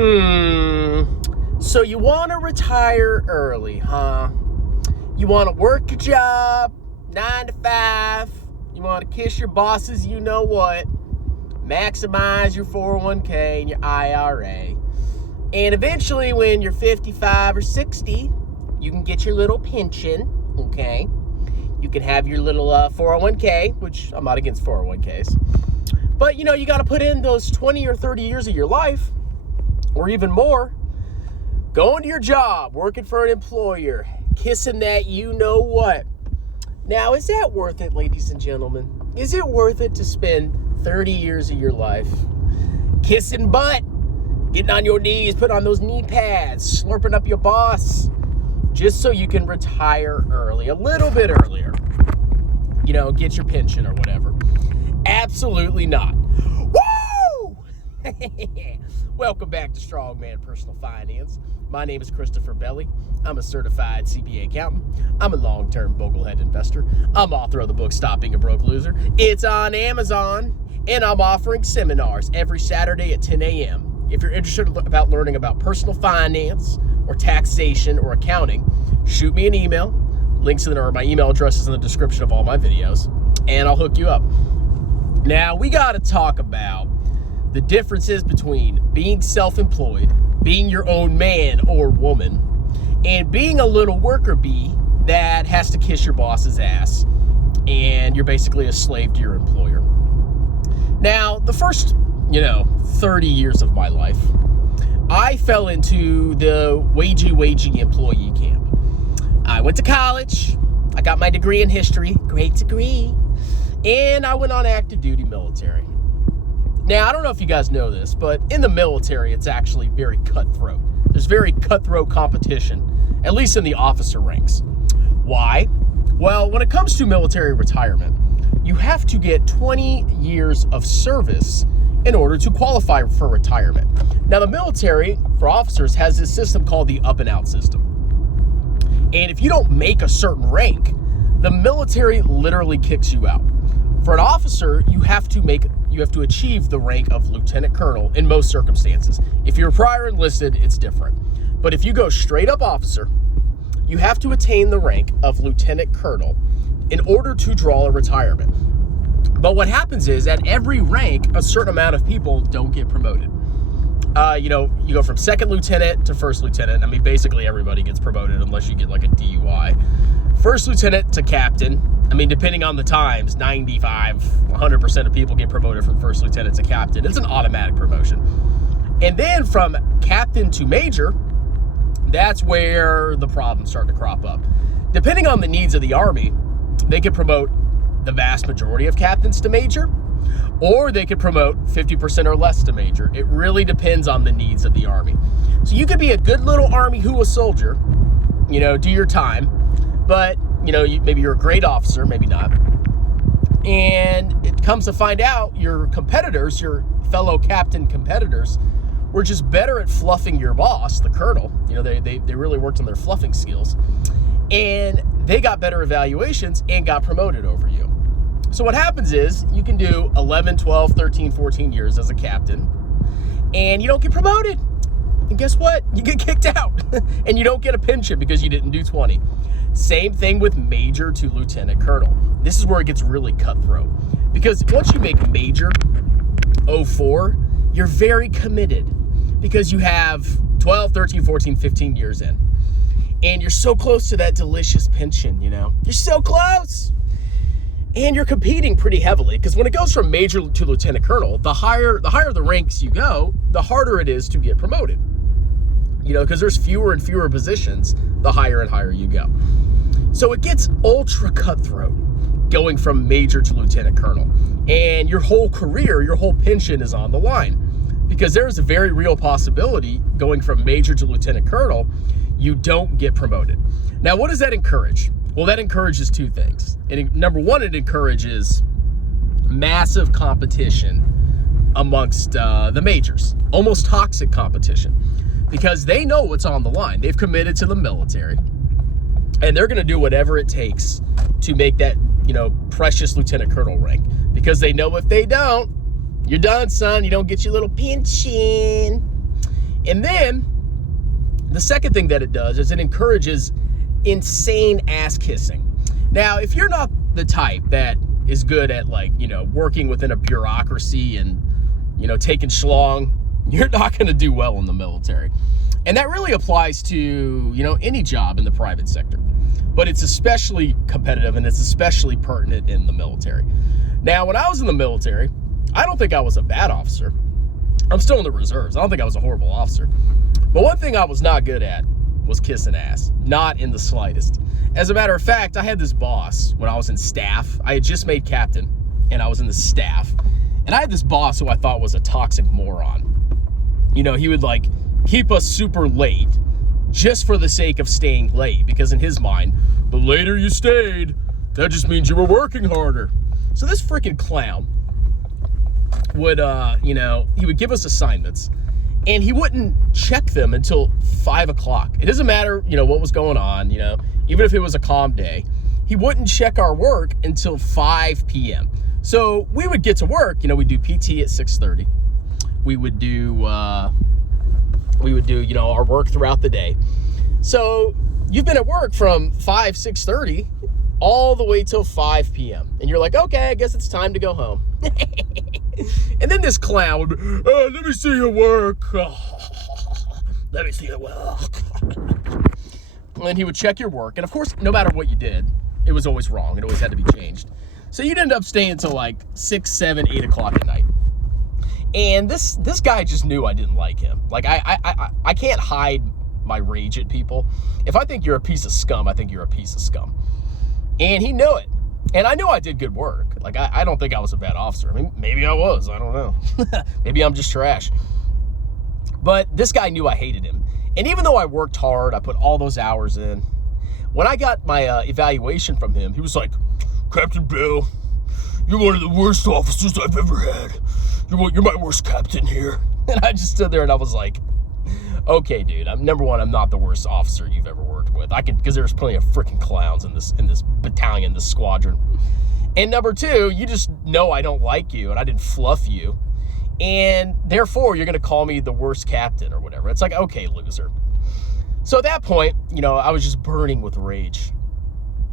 So you want to retire early, huh? You want to work a job, 9 to 5. You want to kiss your bosses, you know what. Maximize your 401k and your IRA. And eventually when you're 55 or 60, you can get your little pension, okay? You can have your little 401k, which I'm not against 401ks. But, you got to put in those 20 or 30 years of your life, or even more, going to your job, working for an employer, kissing that you know what. Now, is that worth it, ladies and gentlemen? Is it worth it to spend 30 years of your life kissing butt, getting on your knees, putting on those knee pads, slurping up your boss, just so you can retire early, a little bit earlier, get your pension or whatever? Absolutely not. Woo! Welcome back to Strongman Personal Finance. My name is Christopher Belli. I'm a certified CPA accountant. I'm a long-term Boglehead investor. I'm author of the book Stop Being a Broke Loser. It's on Amazon, and I'm offering seminars every Saturday at 10 a.m. If you're interested about learning about personal finance or taxation or accounting, shoot me an email. Links or my email address is in the description of all my videos, and I'll hook you up. Now, we got to talk about the differences between being self-employed, being your own man or woman, and being a little worker bee that has to kiss your boss's ass, and you're basically a slave to your employer. Now, the first, 30 years of my life, I fell into the wagey employee camp. I went to college, I got my degree in history, great degree, and I went on active duty military. Now, I don't know if you guys know this, but in the military, it's actually very cutthroat. There's very cutthroat competition, at least in the officer ranks. Why? Well, when it comes to military retirement, you have to get 20 years of service in order to qualify for retirement. Now, the military, for officers, has this system called the up and out system. And if you don't make a certain rank, the military literally kicks you out. For an officer, you have to achieve the rank of lieutenant colonel in most circumstances. If you're prior enlisted, it's different. But if you go straight up officer, you have to attain the rank of lieutenant colonel in order to draw a retirement. But what happens is at every rank, a certain amount of people don't get promoted. You go from second lieutenant to first lieutenant. I mean, basically everybody gets promoted unless you get like a DUI. First lieutenant to captain. I mean, depending on the times, 100% of people get promoted from first lieutenant to captain. It's an automatic promotion. And then from captain to major, that's where the problems start to crop up. Depending on the needs of the Army, they could promote the vast majority of captains to major, or they could promote 50% or less to major. It really depends on the needs of the Army. So you could be a good little Army HUA soldier, do your time, but maybe you're a great officer, maybe not. And it comes to find out your competitors, your fellow captain competitors, were just better at fluffing your boss, the colonel. They really worked on their fluffing skills. And they got better evaluations and got promoted over you. So what happens is you can do 11, 12, 13, 14 years as a captain, and you don't get promoted. And guess what? You get kicked out, and you don't get a pension because you didn't do 20. Same thing with major to lieutenant colonel. This is where it gets really cutthroat, because once you make major 04, you're very committed because you have 12, 13, 14, 15 years in, and you're so close to that delicious pension, You're so close. And you're competing pretty heavily, because when it goes from major to lieutenant colonel, the higher the ranks you go, the harder it is to get promoted. Because there's fewer and fewer positions, the higher and higher you go. So it gets ultra cutthroat going from major to lieutenant colonel. And your whole career, your whole pension is on the line, because there's a very real possibility going from major to lieutenant colonel, you don't get promoted. Now, what does that encourage? Well, that encourages two things. And number one, it encourages massive competition amongst the majors, almost toxic competition, because they know what's on the line. They've committed to the military, and they're going to do whatever it takes to make that, precious lieutenant colonel rank, because they know if they don't, you're done, son. You don't get your little pension. And then the second thing that it does is it encourages insane ass kissing. Now, if you're not the type that is good at, like, you know, working within a bureaucracy and, you know, taking schlong, you're not going to do well in the military. And that really applies to, you know, any job in the private sector. But it's especially competitive and it's especially pertinent in the military. Now, when I was in the military, I don't think I was a bad officer. I'm still in the reserves. I don't think I was a horrible officer. But one thing I was not good at was kissing ass. Not in the slightest. As a matter of fact, I had this boss when I was in staff. I had just made captain and I was in the staff. And I had this boss who I thought was a toxic moron. You know, he would like keep us super late just for the sake of staying late, because in his mind, the later you stayed, that just means you were working harder. So this freaking clown would, you know, he would give us assignments and he wouldn't check them until 5 o'clock. It doesn't matter, you know, what was going on, you know, even if it was a calm day, he wouldn't check our work until 5 p.m. So we would get to work, you know, we'd do PT at 6:30. We would do, you know, our work throughout the day. So you've been at work from 6:30 all the way till 5 p.m. And you're like, okay, I guess it's time to go home. And then this clown would, oh, let me see your work. Let me see your work. And then he would check your work. And of course, no matter what you did, it was always wrong. It always had to be changed. So you'd end up staying till like 6, 7, 8 o'clock at night. And this guy just knew I didn't like him. Like, I can't hide my rage at people. If I think you're a piece of scum, I think you're a piece of scum. And he knew it. And I knew I did good work. Like, I don't think I was a bad officer. I mean, maybe I was. I don't know. Maybe I'm just trash. But this guy knew I hated him. And even though I worked hard, I put all those hours in, when I got my evaluation from him, he was like, Captain Bill, you're one of the worst officers I've ever had. You're my worst captain here. And I just stood there and I was like, okay, dude, number one, I'm not the worst officer you've ever worked with. Because there's plenty of freaking clowns in this battalion, this squadron. And number two, you just know I don't like you and I didn't fluff you. And therefore, you're going to call me the worst captain or whatever. It's like, okay, loser. So at that point, you know, I was just burning with rage.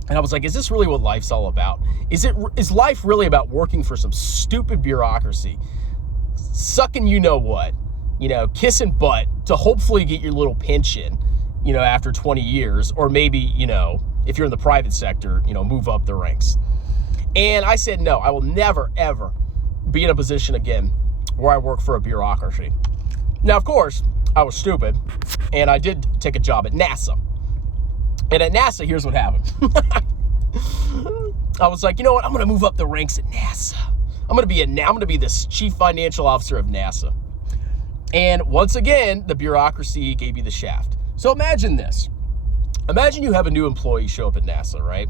And I was like, is this really what life's all about? Is life really about working for some stupid bureaucracy, sucking you know what, you know, kissing butt to hopefully get your little pension, you know, after 20 years, or maybe, you know, if you're in the private sector, you know, move up the ranks. And I said, no, I will never, ever be in a position again where I work for a bureaucracy. Now, of course, I was stupid, and I did take a job at NASA. And at NASA, here's what happened. I was like, you know what? I'm going to move up the ranks at NASA. I'm going to be this chief financial officer of NASA. And once again, the bureaucracy gave me the shaft. So imagine this. Imagine you have a new employee show up at NASA, right?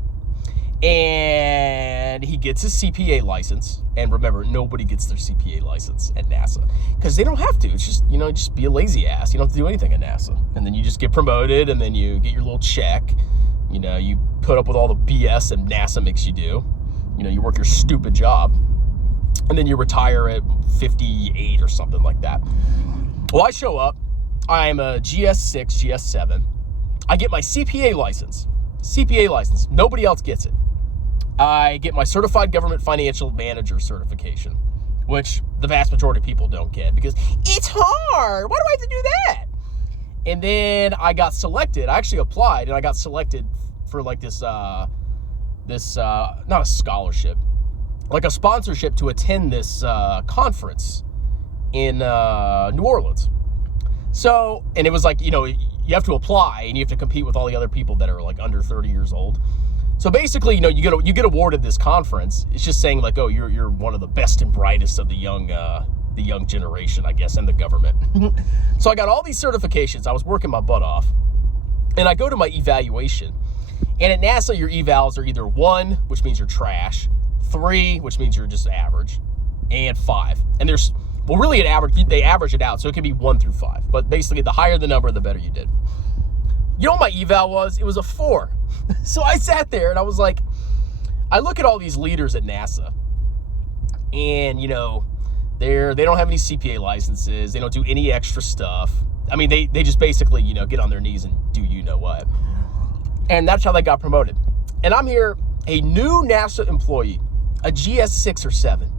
And he gets his CPA license. And remember, nobody gets their CPA license at NASA because they don't have to. It's just, you know, just be a lazy ass. You don't have to do anything at NASA. And then you just get promoted and then you get your little check. You know, you put up with all the BS and NASA makes you do. You know, you work your stupid job. And then you retire at 58 or something like that. Well, I show up. I'm a GS6, GS7. I get my CPA license. Nobody else gets it. I get my Certified Government Financial Manager certification, which the vast majority of people don't get because it's hard. Why do I have to do that? And then I got selected. I actually applied, and I got selected for like this not a scholarship, like a sponsorship to attend this conference in New Orleans. So, and it was like, you know, you have to apply and you have to compete with all the other people that are like under 30 years old. So basically, you know, you get awarded this conference. It's just saying like, oh, you're one of the best and brightest of the young generation, I guess, and the government. So I got all these certifications. I was working my butt off, and I go to my evaluation. And at NASA, your evals are either 1, which means you're trash, 3, which means you're just average, and 5. And there's, well, really they average it out, so it can be 1 through 5. But basically, the higher the number, the better you did. You know what my eval was? It was a 4. So I sat there and I was like, I look at all these leaders at NASA, and, you know, they don't have any CPA licenses. They don't do any extra stuff. I mean, they just basically, get on their knees and do you know what. And that's how they got promoted. And I'm here, a new NASA employee, a GS6 or 7.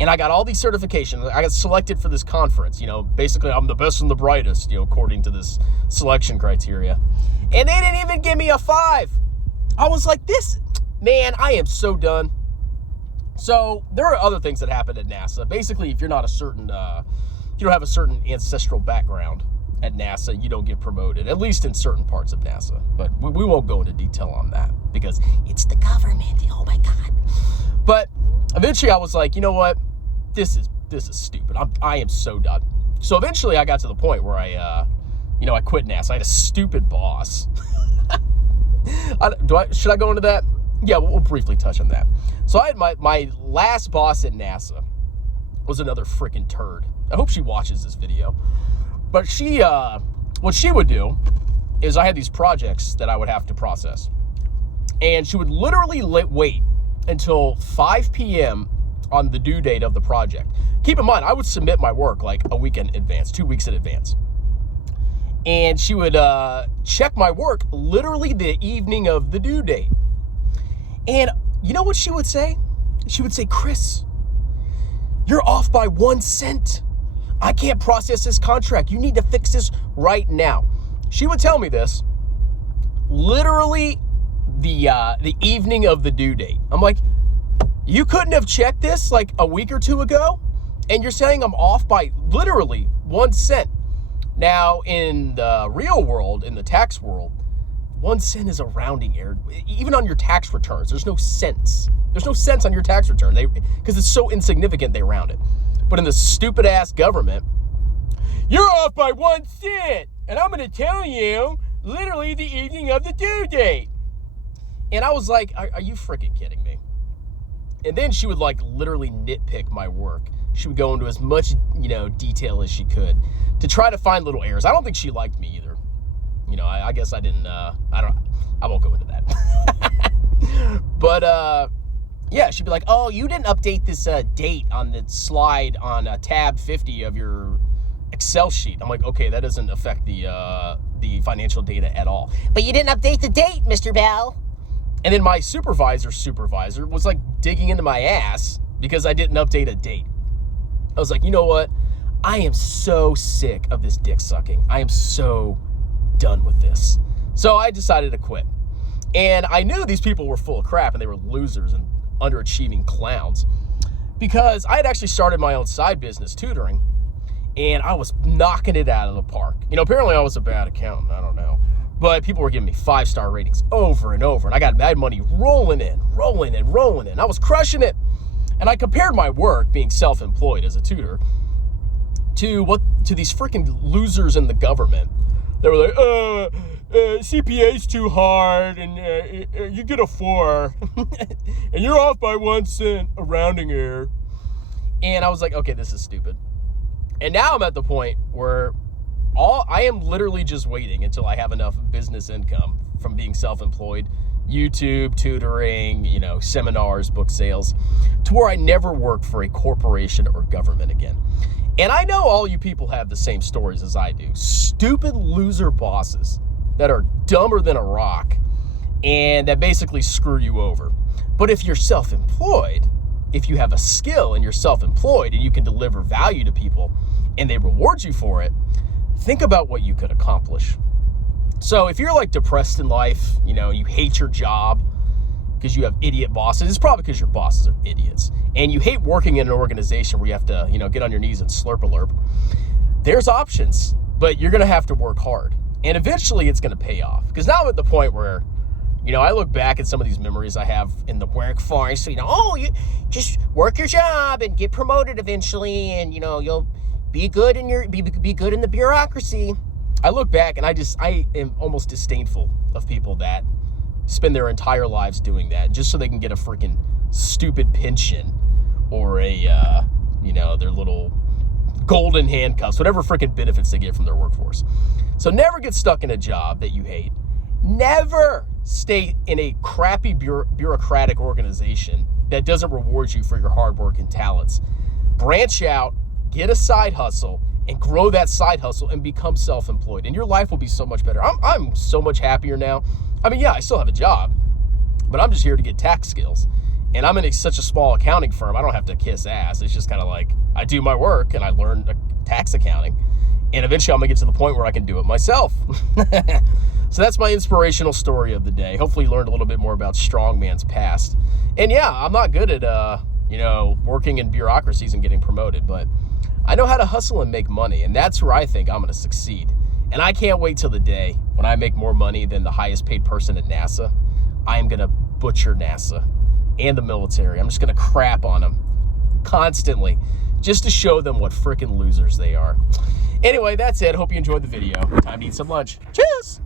And I got all these certifications. I got selected for this conference. Basically, I'm the best and the brightest, according to this selection criteria. And they didn't even give me a 5. I was like, man, I am so done. So there are other things that happen at NASA. Basically, if you're not if you don't have a certain ancestral background at NASA, you don't get promoted, at least in certain parts of NASA. But we won't go into detail on that because it's the government. Oh my God. But eventually I was like, you know what? This is stupid. I am so done. So eventually I got to the point where I quit NASA. I had a stupid boss. Should I go into that? Yeah, we'll briefly touch on that. So I had my last boss at NASA was another freaking turd. I hope she watches this video. But she, what she would do is I had these projects that I would have to process. And she would literally wait until 5 p.m. on the due date of the project. Keep in mind, I would submit my work like a week in advance, 2 weeks in advance. And she would check my work literally the evening of the due date. And you know what she would say? She would say, Chris, you're off by 1 cent. I can't process this contract. You need to fix this right now. She would tell me this literally the evening of the due date. I'm like, you couldn't have checked this like a week or two ago? And you're saying I'm off by literally 1 cent. Now, in the real world, in the tax world, 1 cent is a rounding error. Even on your tax returns, there's no cents. There's no cents on your tax return because it's so insignificant they round it. But in the stupid ass government, you're off by 1 cent. And I'm going to tell you literally the evening of the due date. And I was like, are you freaking kidding me? And then she would like literally nitpick my work. She would go into as much, detail as she could to try to find little errors. I don't think she liked me either. I guess I didn't, I won't go into that. But, yeah, she'd be like, oh, you didn't update this date on the slide on tab 50 of your Excel sheet. I'm like, okay, that doesn't affect the financial data at all. But you didn't update the date, Mr. Bell. And then my supervisor was like digging into my ass because I didn't update a date. I was like, you know what? I am so sick of this dick sucking. I am so done with this. So I decided to quit. And I knew these people were full of crap and they were losers and underachieving clowns because I had actually started my own side business tutoring and I was knocking it out of the park. Apparently I was a bad accountant. I don't know. But people were giving me 5-star ratings over and over. And I had money rolling in. I was crushing it. And I compared my work being self-employed as a tutor to these freaking losers in the government. They were like, CPA's too hard and you get a 4 and you're off by 1 cent, a rounding error. And I was like, okay, this is stupid. And now I'm at the point where I am literally just waiting until I have enough business income from being self-employed, YouTube, tutoring, seminars, book sales, to where I never work for a corporation or government again. And I know all you people have the same stories as I do. Stupid loser bosses that are dumber than a rock and that basically screw you over. But if you're self-employed, if you have a skill and you're self-employed and you can deliver value to people and they reward you for it, think about what you could accomplish. So if you're like depressed in life, you hate your job because you have idiot bosses, it's probably because your bosses are idiots. And you hate working in an organization where you have to, get on your knees and slurp a lurp. There's options, but you're going to have to work hard. And eventually it's going to pay off. Because now I'm at the point where, I look back at some of these memories I have in the workforce. You just work your job and get promoted eventually, and you'll be good in be good in the bureaucracy. I look back and I am almost disdainful of people that spend their entire lives doing that just so they can get a freaking stupid pension or their little golden handcuffs, whatever freaking benefits they get from their workforce. So never get stuck in a job that you hate. Never stay in a crappy bureaucratic organization that doesn't reward you for your hard work and talents. Branch out, get a side hustle, and grow that side hustle and become self-employed. And your life will be so much better. I'm so much happier now. I mean, yeah, I still have a job, but I'm just here to get tax skills. And I'm in such a small accounting firm, I don't have to kiss ass. It's just kind of like I do my work and I learn tax accounting. And eventually I'm gonna get to the point where I can do it myself. So that's my inspirational story of the day. Hopefully you learned a little bit more about strongman's past. And yeah, I'm not good at, working in bureaucracies and getting promoted, but I know how to hustle and make money. And that's where I think I'm gonna succeed. And I can't wait till the day when I make more money than the highest paid person at NASA. I am gonna butcher NASA and the military. I'm just gonna crap on them constantly just to show them what freaking losers they are. Anyway, that's it. Hope you enjoyed the video. Time to eat some lunch. Cheers!